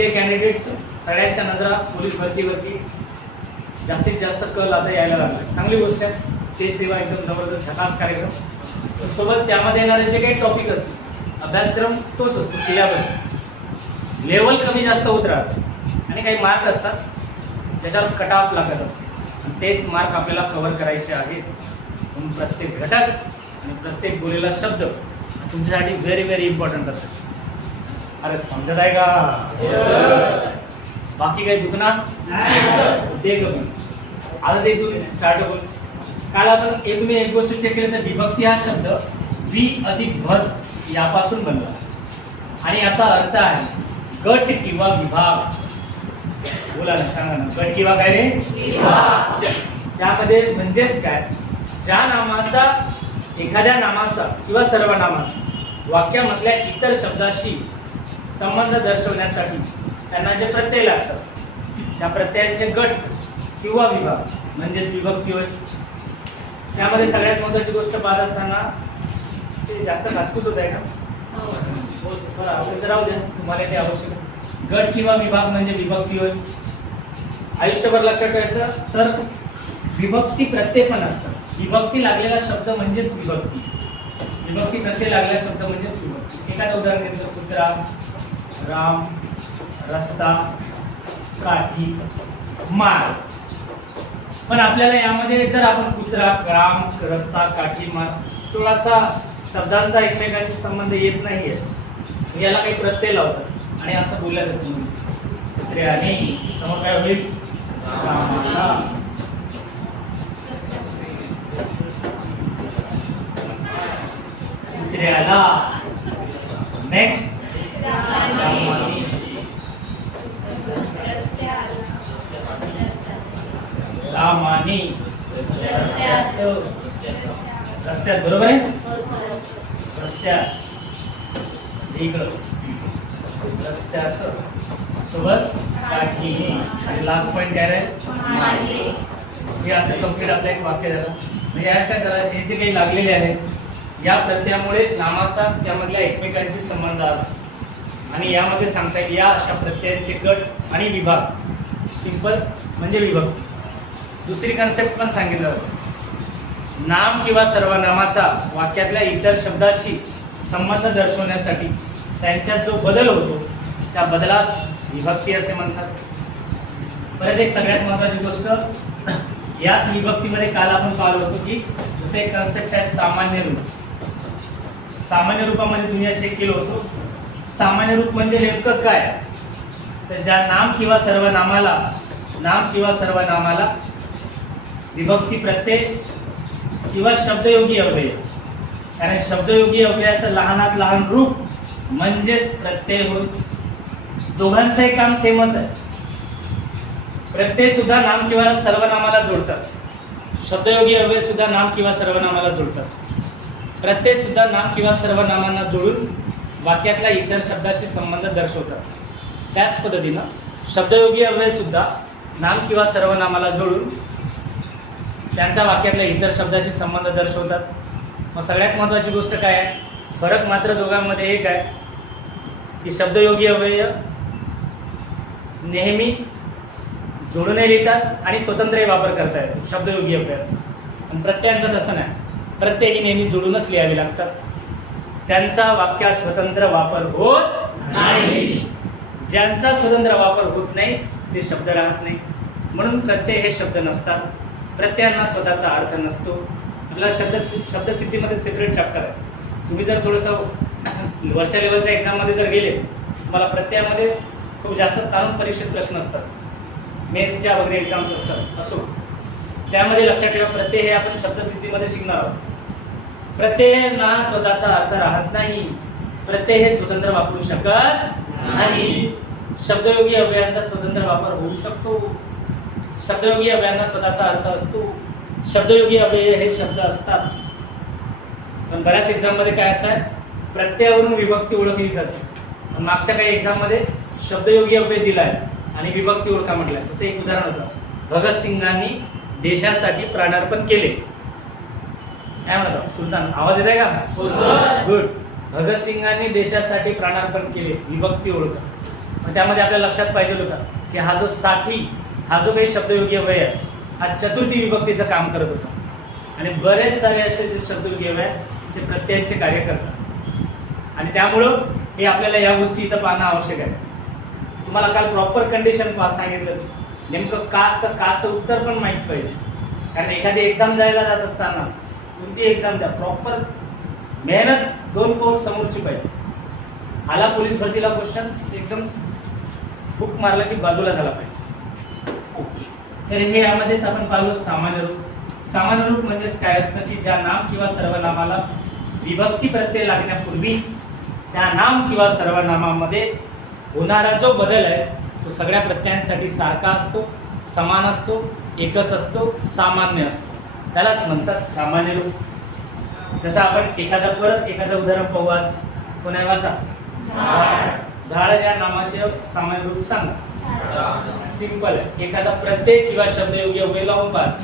कुठले कॅन्डिडेट्स सगळ्यांच्या नजरा पोलीस भरतीवरती जास्तीत जास्त कल आता यायला लागला. चांगली गोष्ट आहे. ते सेवा एकदम जबरदस्त झकास कार्यक्रम. सोबत त्यामध्ये येणारे जे काही टॉपिक असतील अभ्यासक्रम तोच असतो सिलेबस लेवल कमी जास्त होत राहतं. आणि काही मार्क असतात त्याच्यावर कट ऑफ लागत असतो. आणि तेच मार्क आपल्याला कव्हर करायचे आहेत. म्हणून प्रत्येक घटक आणि प्रत्येक बोलेला शब्द तुमच्यासाठी व्हेरी व्हेरी इम्पॉर्टंट असतात. अरे समजत आहे का? बाकी काही दुखणार? ते आता ते तुम्ही स्टार्ट काल आपण एक मी एक गोष्ट चेक केली तर विभक्ती हा शब्द वी अधिक भज यापासून बनला. आणि याचा अर्थ आहे गट किंवा विभाग. बोला ना सांगा ना गट किंवा काय रे? त्यामध्ये म्हणजेच काय? ज्या नामाचा एखाद्या नामाचा किंवा सर्व नामाचा वाक्यामधल्या इतर शब्दाशी संबंध दर्शवण्यासाठी त्यांना जे प्रत्यय लागतात त्या प्रत्ययांचे गट किंवा विभाग म्हणजेच विभक्ती होय. त्यामध्ये सगळ्यात महत्वाची गोष्ट पाहत असताना ते जास्त घातकूच होत आहे का हो, आवडतं राहू द्या तुम्हाला ते आवश्यक. गट किंवा विभाग म्हणजे विभक्ती होय. आयुष्यभर लक्षात ठेवायचं सर विभक्ती प्रत्यय पण असतात विभक्ती लागलेला शब्द म्हणजेच विभक्ती. विभक्ती प्रत्यय लागलेला शब्द म्हणजेच विभक्ती. एखादं उदाहरण घेतलं कुत्रा राम रस्ता काठी मार पण आपल्याला यामध्ये जर आपण कुत्रा ग्राम रस्ता काठी मार थोडासा शब्दांचा एकमेकांशी संबंध येत नाहीये. याला काही प्रत्यय लावतात. आणि असं बोलल्या जातं कुत्र्याने समोर काय होईल? कुत्र्याला नेक्स्ट रामाने. रस्त्यात बरोबर आहे? रस्त्यात. इकडं रस्त्यात. सोबत काठीने आणि लास्ट पॉईंट काय राहील? हे असं कंप्लीट आपलं एक वाक्य झालं. म्हणजे या काय झालं हे जे काही लागलेले आहेत या प्रत्ययामुळे नामाचा त्यामधल्या एकमेकांशी संबंध आला. आणि यामध्ये सांगता येईल या अशा प्रत्ययांचे गट आणि विभाग. सिंपल म्हणजे विभक्त. दुसरी कन्सेप्ट पण सांगितलं होतं. नाम किंवा सर्वनामाचा वाक्यातल्या इतर शब्दाशी संबंध दर्शवण्यासाठी त्यांच्यात जो बदल होतो त्या बदलास विभक्ती असे म्हणतात. परत एक सगळ्यात महत्वाची गोष्ट याच विभक्तीमध्ये काल आपण पाहिलं होतो की जसं एक कन्सेप्ट आहे सामान्य रूप. सामान्य रूपामध्ये दुनिया चेक केलं होतं सामान्य रूप म्हणजे नेमकं काय? तर ज्या नाम किंवा सर्वनामाला नाम किंवा सर्वनामाला विभक्ती प्रत्यय किंवा शब्दयोगी अव्यय कारण शब्दयोगी अव्ययाचं लहानात लहान रूप म्हणजेच प्रत्यय होय. दोघांचंही काम सेमच आहे. प्रत्यय सुद्धा नाम किंवा सर्वनामाला जोडतात. शब्दयोगी अव्यय सुद्धा नाम किंवा सर्वनामाला जोडतात. प्रत्यय सुद्धा नाम किंवा सर्वनामांना जोडून वाक्यातल्या इतर शब्दाशी संबंध दर्शवतात. त्याच पद्धतीनं शब्दयोगी अव्ययसुद्धा नाम किंवा सर्वनामाला जोडून त्यांचा वाक्यातल्या इतर शब्दाशी संबंध दर्शवतात. मग सगळ्यात महत्त्वाची गोष्ट काय आहे? फरक मात्र दोघांमध्ये एक आहे. की शब्दयोगी अव्यय नेहमी जोडूनही लिहितात आणि स्वतंत्रही वापर करता येतो शब्दयोगी अव्ययाचा. आणि प्रत्ययांचा तसं नाही. प्रत्ययही नेहमी जोडूनच लिहावे लागतात. त्यांचा वाक्यात स्वतंत्र वापर होत नाही. ज्यांचा स्वतंत्र वापर होत नाही ते शब्द राहत नाही. म्हणून प्रत्यय हे शब्द नसतात. प्रत्ययांना स्वतःचा अर्थ नसतो. आपल्याला शब्द शब्दसिद्धीमध्ये सेपरेट चॅप्टर आहे. तुम्ही जर थोडंसं वरच्या लेवलच्या एक्झाममध्ये जर गेले तुम्हाला प्रत्ययामध्ये खूप जास्त तारून परीक्षित प्रश्न असतात. मेन्सच्या वगैरे एक्झाम्स असतात. असो. त्यामध्ये लक्षात ठेवा प्रत्यय हे आपण शब्दसिद्धीमध्ये शिकणार आहोत. प्रत्ययांना स्वतःचा अर्थ राहत नाही. प्रत्यय हे स्वतंत्र वापरू शकत नाही. शब्दयोगी अव्ययांचा स्वतंत्र वापर होऊ शकतो. शब्दयोगी अव्ययांना स्वतःचा अर्थ असतो. शब्दयोगी अव्यय हे शब्द असतात. पण बऱ्याच एक्झाममध्ये काय असतात प्रत्ययावरून विभक्ती ओळखली जाते. मागच्या काही एक्झाममध्ये शब्दयोगी अव्यय दिला आहे आणि विभक्ती ओळखा म्हटलं जसं एक उदाहरण होतं. भगतसिंगांनी देशासाठी प्राणार्पण केले. काय म्हणतो सुलतान आवाज येत आहे का गुड भगतसिंगांनी देशासाठी प्राणार्पण केले विभक्ती ओळखा मग त्यामध्ये आपल्या लक्षात पाहिजे होतं की? हा जो साठी हा जो काही शब्दयोग्य वय आहे हा चतुर्थी विभक्तीचं काम करत होता. आणि बरेच सारे असे जे शब्दयोग्य वय आहेत ते प्रत्ययांचे कार्य करतात. आणि त्यामुळं हे आपल्याला या गोष्टी इथं पाहणं आवश्यक आहे. तुम्हाला काल प्रॉपर कंडिशन पा सांगितलं. नेमकं का तर काचं उत्तर पण माहीत पाहिजे. कारण एखादी एक्झाम जायला जात असताना कोणती एक्झाम द्या? प्रॉपर मेहनत दोन पाऊल समोरची पाहिजे. आला पोलीस भरतीला क्वेश्चन एकदम हुक मारला की बाजूला झाला पाहिजे. ओके. तर हे यामध्येच आपण पाहिलो सामान्य रूप. सामान्य रूप म्हणजेच काय असतं की ज्या नाम किंवा सर्वनामाला विभक्ती प्रत्यय लागण्यापूर्वी त्या नाम किंवा सर्वनामामध्ये होणारा जो बदल आहे तो सगळ्या प्रत्ययांसाठी सारखा असतो समान असतो एकच असतो सामान्य असतो. त्यालाच म्हणतात सामान्य रूप जसं आपण एखादा परत एखादं उदाहरण पाहू आज. कोणा वाचा झाड. झाड या नामाचे सामान्य रूप सांगा. सिंपल आहे. एखादा प्रत्यय किंवा शब्द योग्य उभे लावून पाच.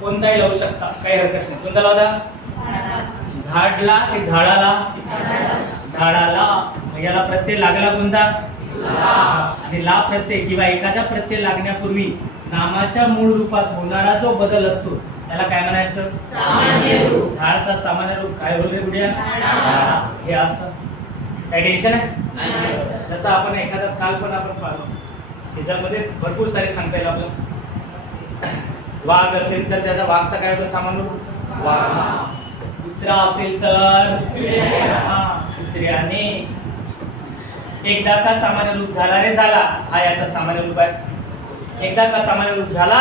कोणताही लावू शकता. काही हरकत नाही. कोणता लावता? झाडला की झाडाला? झाडाला. याला प्रत्यय लागला कोणता? आणि ला प्रत्यय किंवा एखादा प्रत्यय लागण्यापूर्वी नामाच्या मूळ रूपात होणारा जो बदल असतो त्याला काय म्हणायचं. झाडचा सामान्य रूप. काय होईल रे गुडिया. हे असं. काय टेन्शन आहे? जसं आपण एखादा काल पण आपण पाहिलो. त्याच्यामध्ये भरपूर सारे सांगता येईल आपलं वाघ असेल तर त्याचा वाघचा काय होतं? सामान्य रूप? वाघ. कुत्रा असेल तर? हा, कुत्र्याने. एकदा का सामान्य रूप झाला रे झाला? हा याचा सामान्य रूप आहे. एकदा का सामान्य रूप झाला?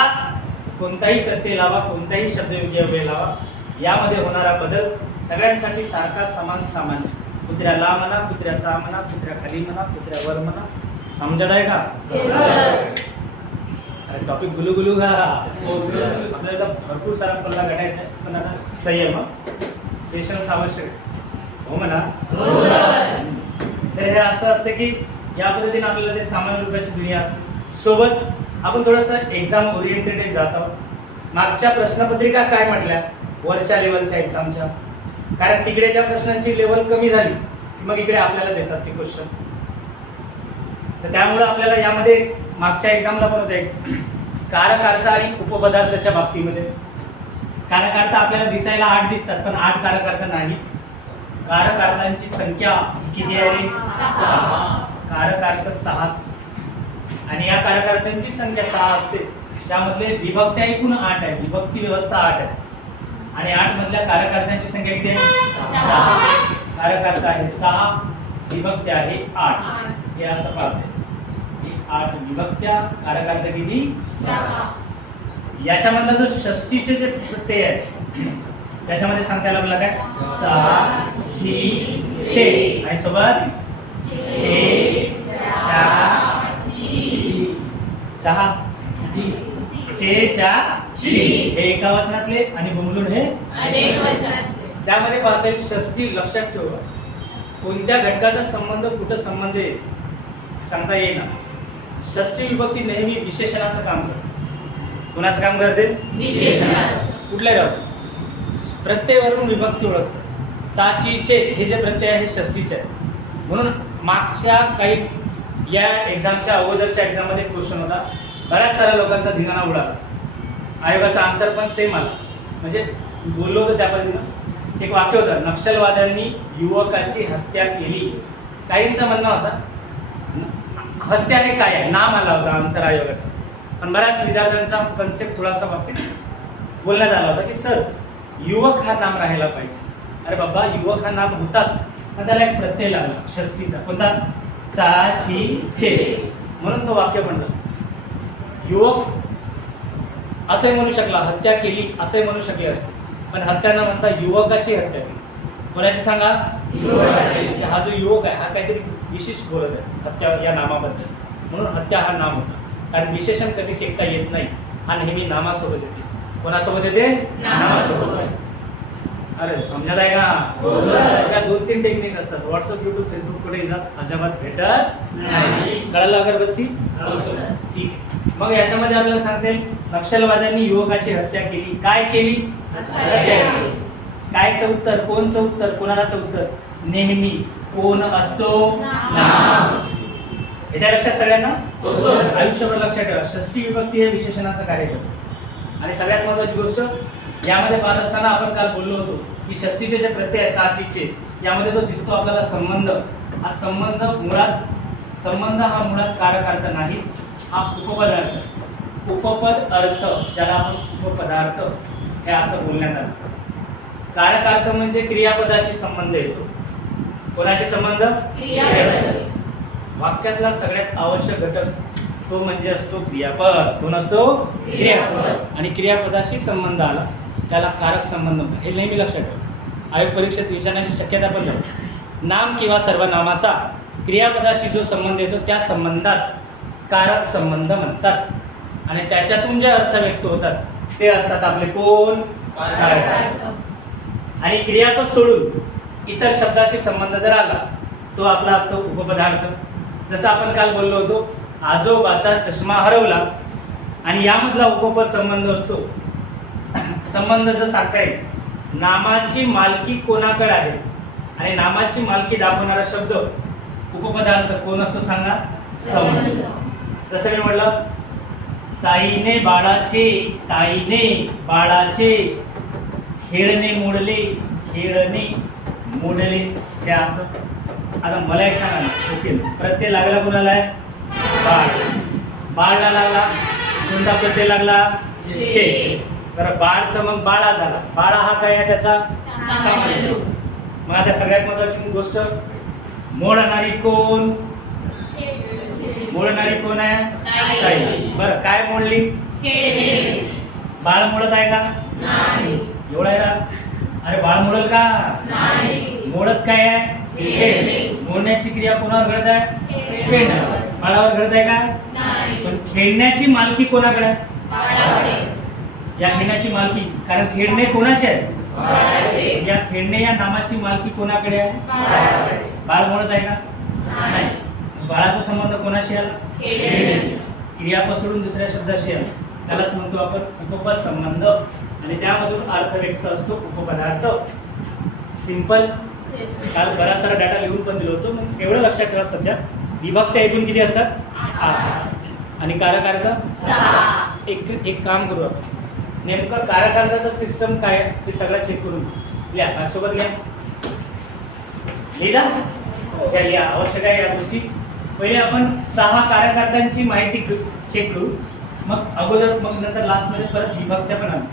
कोणताही प्रत्यय लावा कोणताही शब्द योग्य वेळ लावा यामध्ये होणारा बदल सगळ्यांसाठी सारखा समान सामान्य. कुत्र्याला म्हणा कुत्र्याचा म्हणा कुत्र्या खाली म्हणा कुत्र्यावर म्हणा. समजत आहे का. अरे टॉपिक गुलू गुलू घा आपल्याला आता भरपूर सारा पल्ला गाठायचा आहे. पण आता संयम पेशन्स आवश्यक हो म्हणा. हो. तर हे असं असतं की या पद्धतीने आपल्याला ते सामान्य रूपाची दुनिया असते सोबत आपण थोडंसं एक्झाम ओरिएंटेड जात. आहोत मागच्या प्रश्नपत्रिका काय म्हटल्या? वरच्या लेवलच्या एक्झामच्या कारण तिकडे त्या प्रश्नांची लेवल कमी झाली. की मग इकडे आपल्याला देतात ते क्वेश्चन तर त्यामुळं आपल्याला यामध्ये मागच्या एक्झामला पण होते कारक आणि उपपदार्थाच्या बाबतीमध्ये. कारक आपल्याला दिसायला आठ दिसतात पण आठ कारक नाहीच. कारकार्थांची संख्या किती आहे? सहा. सहाच. आणि या कारक अर्थांची संख्या सहा असते. त्यामधले विभक्त्या एकूण आठ आहे. विभक्ती व्यवस्था आठ आहे. आणि आठ मधल्या कारक अर्थांची संख्या किती आहे? सहा. कारक अर्थ आहे सहा विभक्त्या आहे आठ. हे असं पाहते. हे आठ विभक्त्या कारक अर्थ किती याच्यामधला जो षष्टीचे जे प्रत्यय आहेत त्याच्यामध्ये सांगता आपल्याला काय सहा ची चे. आणि सोबत? चे चा ची. चहा जी चे चा ची हे एका वचनातले आणि बुमलून हे त्यामध्ये पाहता येईल षष्टी लक्षात ठेवा. कोणत्या घटकाचा संबंध कुठं संबंध आहे? सांगता येईना. षष्टी विभक्ती नेहमी विशेषणाचं काम करते. कोणाचं काम करते? कुठल्या राहते प्रत्ययवरून विभक्ती ओळखते. चाचीचे हे जे प्रत्यय आहे हे षष्टीचे आहे म्हणून मागच्या काही या एक्झामच्या अगोदरच्या एक्झाममध्ये क्वेश्चन होता. बऱ्याच साऱ्या लोकांचा धिंगाणा उडाला. आयोगाचा आन्सर पण सेम आला. म्हणजे बोललो होतं त्या पद्धतीनं. एक वाक्य होतं नक्षलवाद्यांनी युवकाची हत्या केली. काहींचं म्हणणं होतं हत्या हे काय आहे? नाम आला होता आन्सर आयोगाचा. पण बऱ्याच विद्यार्थ्यांचा कन्सेप्ट थोडासा बाबतीत बोलण्यात आला होता की सर युवक हा नाम राहायला पाहिजे. अरे बाबा युवक हा नाम होताच. पण त्याला एक प्रत्यय लागला षष्टीचा कोणता? चा ची चे म्हणून तो वाक्य बनला. युवक असंही म्हणू शकला हत्या केली असंही म्हणू शकले असते. पण हत्या न म्हणता युवकाची हत्या केली. कोणाची सांगा? युवकाची. हा जो युवक आहे हा काहीतरी विशेष बोलत आहे हत्या या नामाबद्दल. म्हणून हत्या हा नाम होता. कारण विशेषण कधीच एकटा येत नाही. हा नेहमी नामासोबत येते. कोणासोबत येते? नामासोबत. अरे समजत आहे का. या दोन तीन टेक्निक असतात व्हॉट्सअप युट्यूब फेसबुक कुठे जात अजिबात भेटत नाही. कळालं अगरबत्ती. ठीक आहे. मग याच्यामध्ये आपल्याला सांगते नक्षलवाद्यांनी युवकाची हत्या केली काय केली हत्या केली. कायचं उत्तर कोणचं उत्तर कोणालाच उत्तर नेहमी कोण असतो. येत्या लक्षात सगळ्यांना. आयुष्यभर लक्षात ठेवा षष्टी विभक्ती हे विशेषणाचं कार्य करतो आणि सगळ्यात महत्वाची गोष्ट यामध्ये पाहत असताना आपण काल बोललो होतो की षष्टीचे जे प्रत्यय आहेत साचीचे यामध्ये जो दिसतो आपल्याला संबंध. हा संबंध मुळात संबंध हा मुळात कारक नाहीच हा उपपद अर्थ उपपद अर्थ ज्याला आपण उपपदार्थ हे असं बोलण्यात आलं. कारक अर्थ म्हणजे क्रियापदाशी संबंध येतो. कोणाशी संबंध? क्रियापदाशी. वाक्यातला सगळ्यात आवश्यक घटक तो म्हणजे असतो क्रियापद. कोण असतो? क्रियापद. आणि क्रियापदाशी संबंध आला. त्याला कारक संबंध म्हणतात. हे नेहमी लक्षात ठेव. आयोग परीक्षेत विचारण्याची शक्यता पण नाही नाम किंवा सर्वनामाचा क्रियापदाशी जो संबंध येतो त्या संबंधास कारक संबंध म्हणतात. आणि त्याच्यातून जे अर्थ व्यक्त होतात ते असतात आपले कोण? आणि क्रियापद सोडून इतर शब्दाशी संबंध जर आला तो आपला असतो उपपदार्थ. जसं आपण काल बोललो होतो आजोबाचा चष्मा हरवला आणि यामधला उपपद संबंध असतो. संबंध जर सांगता येईल. नामाची मालकी कोणाकडे आहे? आणि नामाची मालकी दाखवणारा शब्द उपपदार्थ कोण असतो सांगा? संबंध. जसं मी म्हटलं ताईने बाळाचे ताईने बाळाचे खेळणे मोडले खेळणे मोडले. ते असं. आता मला एक सांगा ओके. प्रत्यय लागला कोणाला आहे? बाळ. बाळला लागला? कोणता प्रत्यय लागला? चे बरं बाळचं मग बाळा झाला. बाळा हा काय आहे त्याचा? सामान्य. मग आता सगळ्यात महत्वाची गोष्ट मोडणारी कोण? मोडणारी कोण आहे? ताई. बरं काय मोडली? बाळ मोडत आहे का? एवढा आहे अरे बाळ मोडल का? मोडत काय आहे. मोडण्याची क्रिया कोणावर घडत आहे? बाळावर घडत आहे का पण खेळण्याची मालकी कोणाकडे? आहे या खेळण्याची मालकी कारण खेळणे कोणाचे आहे या खेळणे या नामाची मालकी कोणाकडे आहे? बाळ मोडत आहे का? नाही. बाळाचा संबंध कोणाशी आला? क्रियापद सोडून दुसऱ्या शब्दाशी आला. त्यालाच म्हणतो आपण उपपद संबंध आणि त्यामधून अर्थ व्यक्त असतो उपपदार्थ. सिंपल काल बराच सारा डाटा लिहून पण दिलो होतो. मग एवढं लक्षात ठेवा सध्या. विभक्त एकूण किती असतात? आठ. आणि कारकार्थ सहा. एक एक काम करू आपण. नेमकं कारकार्थाचं सिस्टम काय ते सगळं चेक करून. लिहा. माझ्यासोबत घ्या लिहिला? घ्या लिहा. आवश्यक आहे या गोष्टी. पहिले आपण सहा कारकार्थांची माहिती चेक करू. मग अगोदर मग नंतर लास्टमध्ये परत विभक्त्या पण आणू.